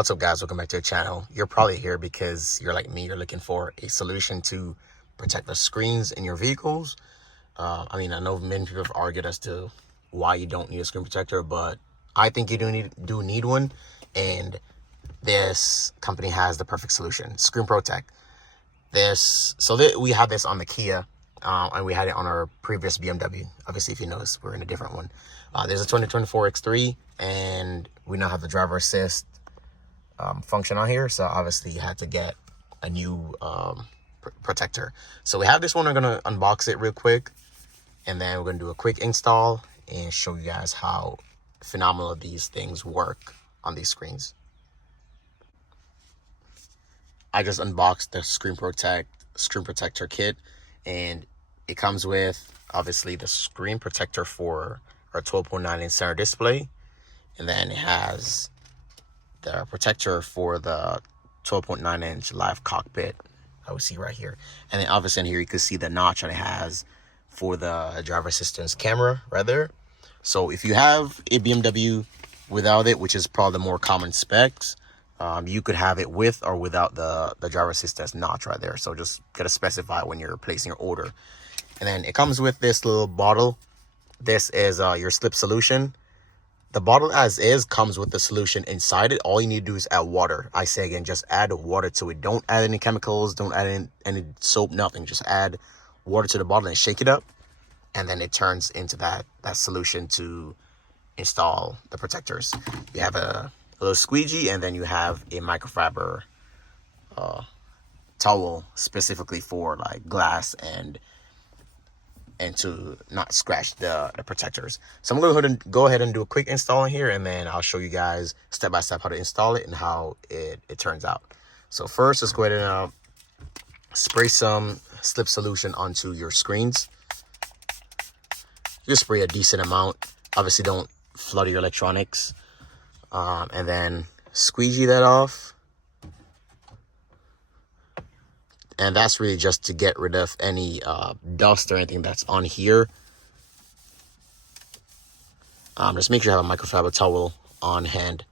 What's up, guys? Welcome back to the channel. You're probably here because you're like me. You're looking for a solution to protect the screens in your vehicles. I know many people have argued as to why you don't need a screen protector, but I think you do need one, and this company has the perfect solution: ScreenProTech. We have this on the Kia, and we had it on our previous BMW. Obviously, if you notice, we're in a different one. There's a 2024 X3, and we now have the driver assist function on here, so obviously you had to get a new protector. So we have this one. I'm gonna unbox it real quick, and then we're gonna do a quick install and show you guys how phenomenal these things work on these screens. I just unboxed the screen protector kit, and it comes with obviously the screen protector for our 12.9-inch center display, and then it has the protector for the 12.9-inch live cockpit I would see right here. And then obviously in here you can see the notch that it has for the driver assistance camera right there. So if you have a BMW without it, which is probably the more common specs, you could have it with or without the driver assistance notch right there. So just gotta specify when you're placing your order. And then it comes with this little bottle. This is your slip solution. The bottle as is comes with the solution inside it. All you need to do is add water. I say again, just add water to it. Don't add any chemicals. Don't add any soap, nothing. Just add water to the bottle and shake it up. And then it turns into that solution to install the protectors. You have a little squeegee, and then you have a microfiber towel specifically for like glass and to not scratch the protectors. So I'm going to go ahead and do a quick install in here, and then I'll show you guys step by step how to install it and how it turns out. So first, let's go ahead and spray some slip solution onto your screens. You spray a decent amount. Obviously, don't flood your electronics. And then squeegee that off. And that's really just to get rid of any dust or anything that's on here. Just make sure you have a microfiber towel on hand.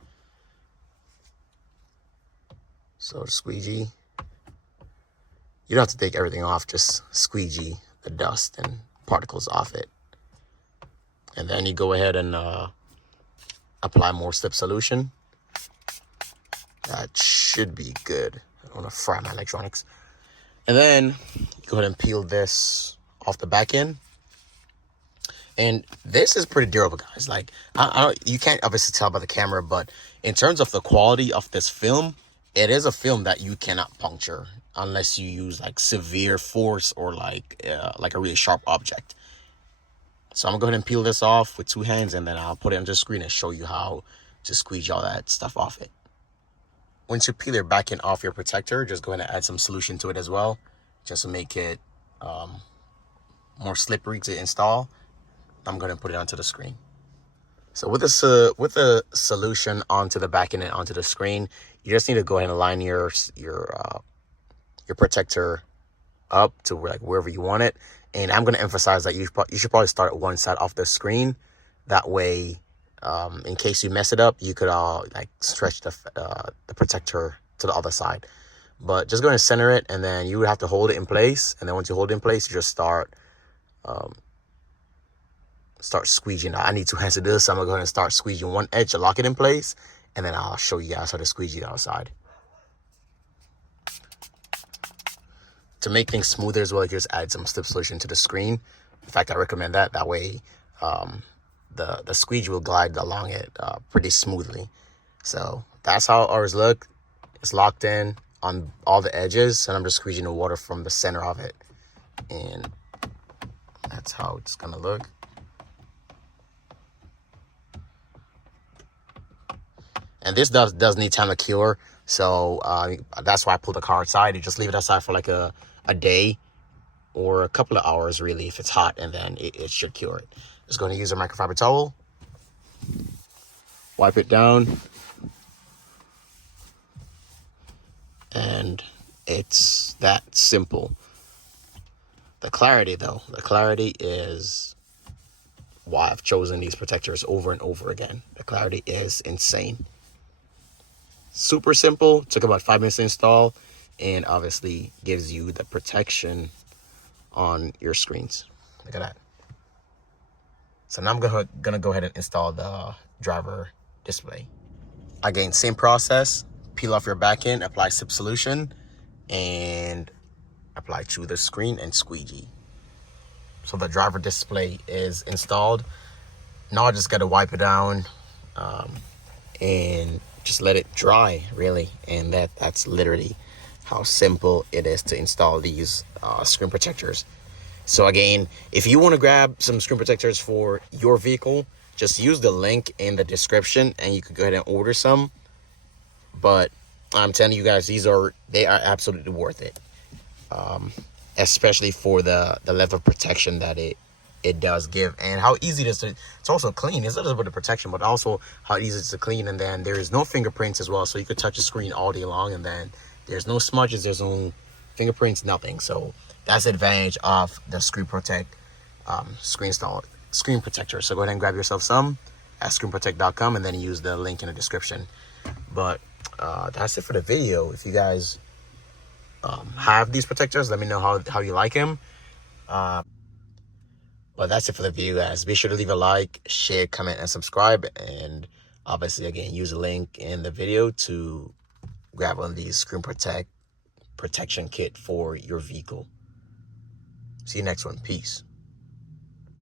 So squeegee. You don't have to take everything off, just squeegee the dust and particles off it. And then you go ahead and apply more slip solution. That should be good. I don't want to fry my electronics. And then go ahead and peel this off the back end. And this is pretty durable, guys. Like, you can't obviously tell by the camera, but in terms of the quality of this film, it is a film that you cannot puncture unless you use like severe force or like a really sharp object. So I'm gonna go ahead and peel this off with two hands, and then I'll put it on the screen and show you how to squeeze all that stuff off it. Once you peel your back end off your protector, just go ahead and add some solution to it as well, just to make it more slippery to install. I'm going to put it onto the screen. So with the solution onto the back end and onto the screen, you just need to go ahead and line your protector up to like wherever you want it. And I'm going to emphasize that you should probably start at one side off the screen. That way, in case you mess it up, you could like stretch the protector to the other side. But just go ahead and center it, and then you would have to hold it in place. And then once you hold it in place, you just start squeegeing. I need two hands to do this, so I'm gonna go ahead and start squeegeing one edge to lock it in place, and then I'll show you guys how to squeegee the other side. To make things smoother as well, you just add some slip solution to the screen. In fact, I recommend that. That way, the squeegee will glide along it pretty smoothly. So that's how ours look. It's locked in on all the edges, and I'm just squeezing the water from the center of it, and that's how it's gonna look. And this does need time to cure, so that's why I pulled the car outside. You just leave it outside for like a day or a couple of hours, really, if it's hot, and then it should cure it. Just going to use a microfiber towel, wipe it down, and it's that simple. The clarity, though, is why I've chosen these protectors over and over again. The clarity is insane. Super simple, took about 5 minutes to install, and obviously gives you the protection on your screens. Look at that. So now I'm gonna go ahead and install the driver display. Again, same process. Peel off your back end, apply SIP solution, and apply to the screen and squeegee. So the driver display is installed. Now I just gotta wipe it down and just let it dry, really. And that's literally how simple it is to install these screen protectors. So again, if you want to grab some screen protectors for your vehicle, just use the link in the description and you can go ahead and order some. But I'm telling you guys, they are absolutely worth it. Especially for the level of protection that it does give, and how easy it is to, it's also clean. It's not just about the protection, but also how easy it is to clean. And then there is no fingerprints as well, so you could touch the screen all day long, and then there's no smudges, there's no fingerprints, nothing. So that's the advantage of the ScreenProTech screen protector. So go ahead and grab yourself some at ScreenProTech.com and then use the link in the description. But that's it for the video. If you guys have these protectors, let me know how you like them. But that's it for the video, guys. Be sure to leave a like, share, comment, and subscribe. And obviously, again, use the link in the video to grab one of these ScreenProTech protection kit for your vehicle. See you next one. Peace.